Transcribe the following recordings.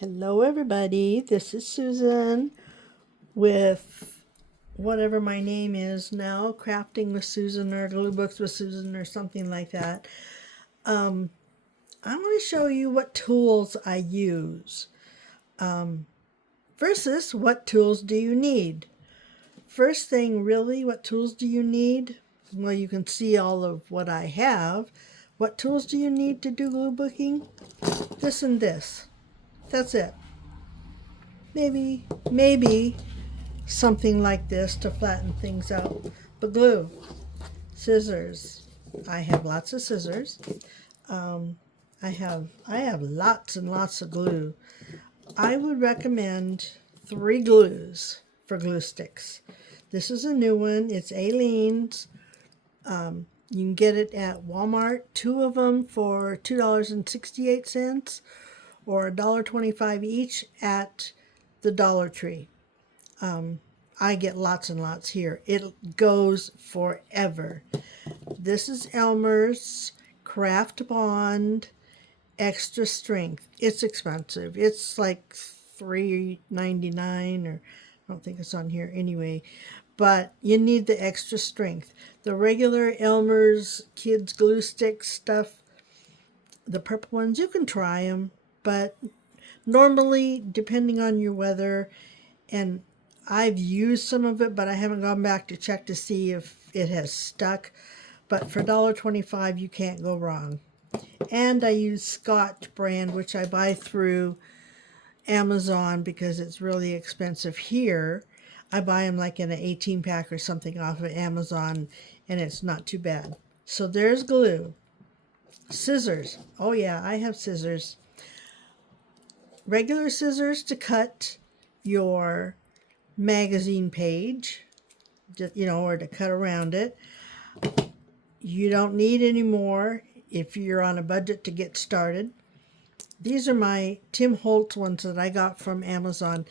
Hello everybody, this is Susan with whatever my name is now, Crafting with Susan or Glue Books with Susan or something like that. I want to show you what tools I use versus what tools do you need. First thing really, what tools do you need? Well, you can see all of what I have. What tools do you need to do glue booking? This and this. That's it. Maybe something like this to flatten things out. But glue, scissors. I have lots of scissors. I have lots and lots of glue. I would recommend 3 glues for glue sticks. This is a new one. It's Aleene's. You can get it at Walmart. 2 of them for $2.68 or $1.25 each at the Dollar Tree. I get lots and lots here. It goes forever. This is Elmer's Craft Bond Extra Strength. It's expensive. It's like $3.99 or I don't think it's on here anyway. But you need the extra strength. The regular Elmer's Kids Glue Stick stuff, the purple ones, you can try them. But normally, depending on your weather, and I've used some of it, but I haven't gone back to check to see if it has stuck. But for $1.25, you can't go wrong. And I use Scotch brand, which I buy through Amazon because it's really expensive here. I buy them like in an 18-pack or something off of Amazon, and it's not too bad. So there's glue. Scissors. Oh yeah, I have scissors. Regular scissors to cut your magazine page, or to cut around it. You don't need any more if you're on a budget to get started. These are my Tim Holtz ones that I got from Amazon.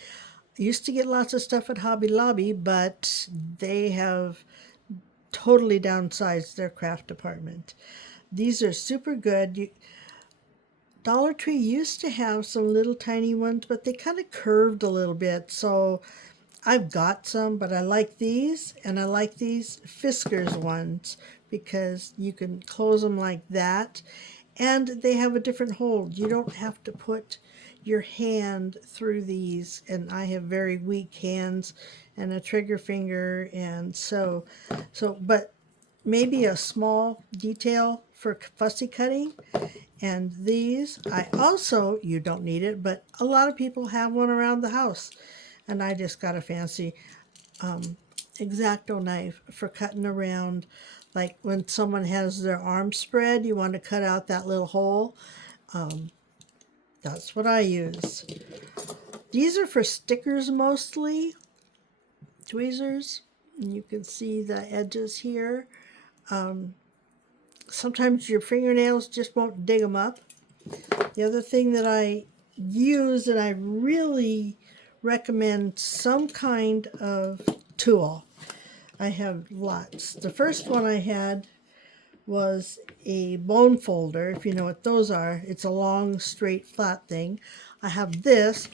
I used to get lots of stuff at Hobby Lobby, but they have totally downsized their craft department. These are super good. Dollar Tree used to have some little tiny ones, but they kind of curved a little bit, so I've got some, but I like these, and I like these Fiskars ones because you can close them like that, and they have a different hold. You don't have to put your hand through these, and I have very weak hands and a trigger finger, and but maybe a small detail for fussy cutting. And these, you don't need it, but a lot of people have one around the house. And I just got a fancy X-acto knife for cutting around. Like when someone has their arm spread, you want to cut out that little hole. That's what I use. These are for stickers mostly. Tweezers. And you can see the edges here. Sometimes your fingernails just won't dig them up. The other thing that I use, and I really recommend some kind of tool. I have lots. The first one I had was a bone folder, if you know what those are. It's a long, straight, flat thing. I have this.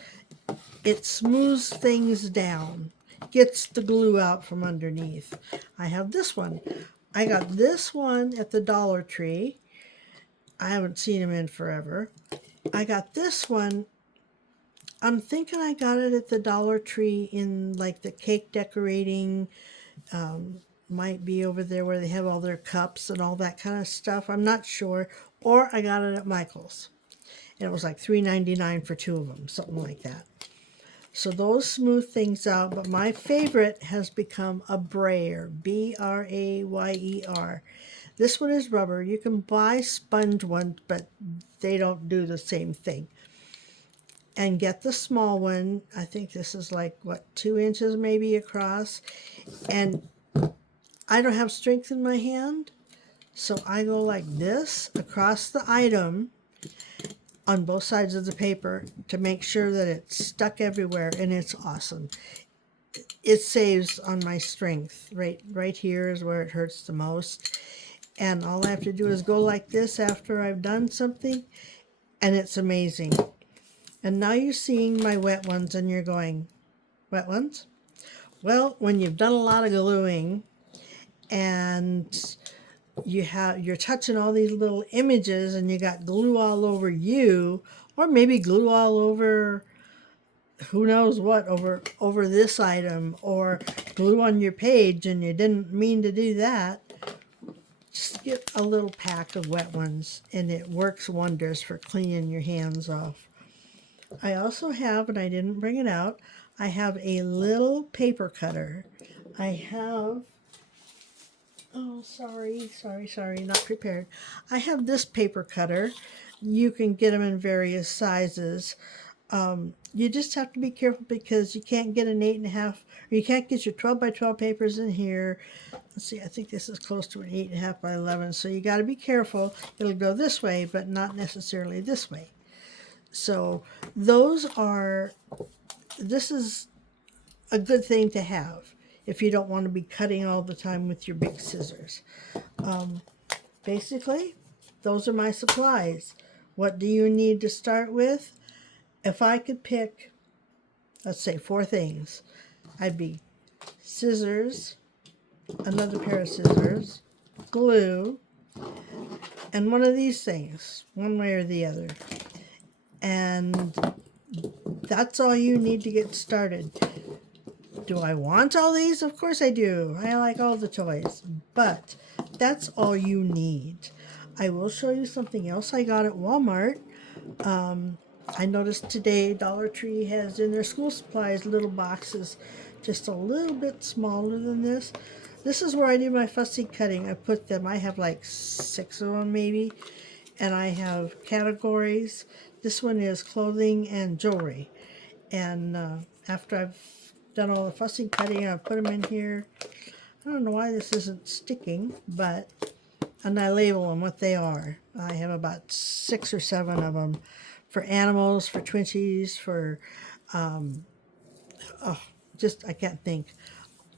It smooths things down, gets the glue out from underneath. I have this one. I got this one at the Dollar Tree. I haven't seen them in forever. I got this one. I'm thinking I got it at the Dollar Tree in like the cake decorating. Might be over there where they have all their cups and all that kind of stuff. I'm not sure. Or I got it at Michael's. And it was like $3.99 for 2 of them, something like that. So those smooth things out. But my favorite has become a brayer, B-R-A-Y-E-R. This one is rubber. You can buy sponge ones, but they don't do the same thing. And get the small one. I think this is like, 2 inches maybe across. And I don't have strength in my hand, so I go like this across the item on both sides of the paper to make sure that it's stuck everywhere, and it's awesome. It saves on my strength. Right here is where it hurts the most. And all I have to do is go like this after I've done something, and it's amazing. And now you're seeing my wet ones and you're going, wet ones? Well, when you've done a lot of gluing and you're touching all these little images and you got glue all over you, or maybe glue all over who knows what, over this item, or glue on your page and you didn't mean to do that, just get a little pack of wet ones and it works wonders for cleaning your hands off. I also have, and I didn't bring it out, I have a little paper cutter. I have, oh, sorry, not prepared. I have this paper cutter. You can get them in various sizes. You just have to be careful because you can't get an 8.5, or you can't get your 12 by 12 papers in here. Let's see, I think this is close to an 8.5 by 11, so you got to be careful. It'll go this way, but not necessarily this way. So this is a good thing to have if you don't want to be cutting all the time with your big scissors. Basically, those are my supplies. What do you need to start with? If I could pick, let's say 4 things, I'd be scissors, another pair of scissors, glue, and one of these things, one way or the other. And that's all you need to get started. Do I want all these? Of course I do. I like all the toys, but that's all you need. I will show you something else I got at Walmart. I noticed today Dollar Tree has in their school supplies little boxes just a little bit smaller than this. This is where I do my fussy cutting. I have like 6 of them maybe, and I have categories. This one is clothing and jewelry. And after I've done all the fussy cutting, I put them in here. I don't know why this isn't sticking, and I label them what they are. I have about 6 or 7 of them for animals, for Twinsies, for I can't think,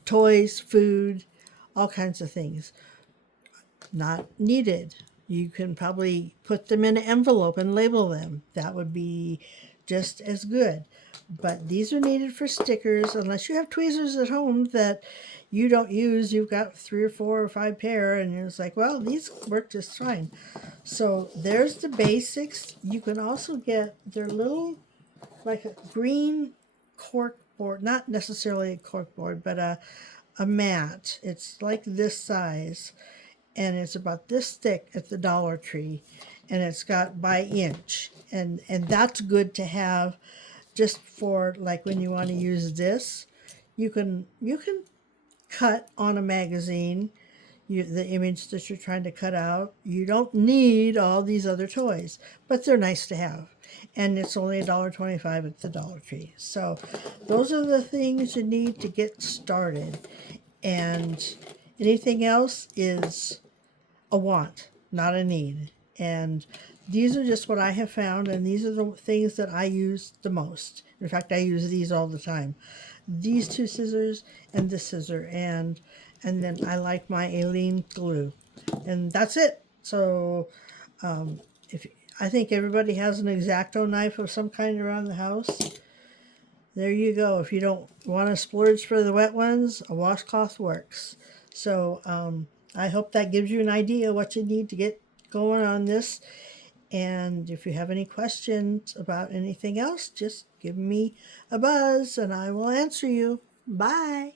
toys, food, all kinds of things. Not needed. You can probably put them in an envelope and label them. That would be just as good. But these are needed for stickers, unless you have tweezers at home that you don't use. You've got 3 or 4 or 5 pair, and it's like, well, these work just fine. So there's the basics. You can also get their little, like a green cork board, not necessarily a cork board, but a mat. It's like this size, and it's about this thick at the Dollar Tree, and it's got by inch, and that's good to have just for like when you want to use this. You can cut on a magazine the image that you're trying to cut out. You don't need all these other toys, but they're nice to have. And it's only $1.25 at the Dollar Tree. So those are the things you need to get started. And anything else is a want, not a need. And these are just what I have found, and these are the things that I use the most. In fact, I use these all the time. These 2 scissors and this scissor, and then I like my Alene glue, and that's it. So if I think everybody has an X-Acto knife of some kind around the house. There you go. If you don't want to splurge for the wet ones, a washcloth works. So I hope that gives you an idea what you need to get going on this. And if you have any questions about anything else, just give me a buzz and I will answer you. Bye.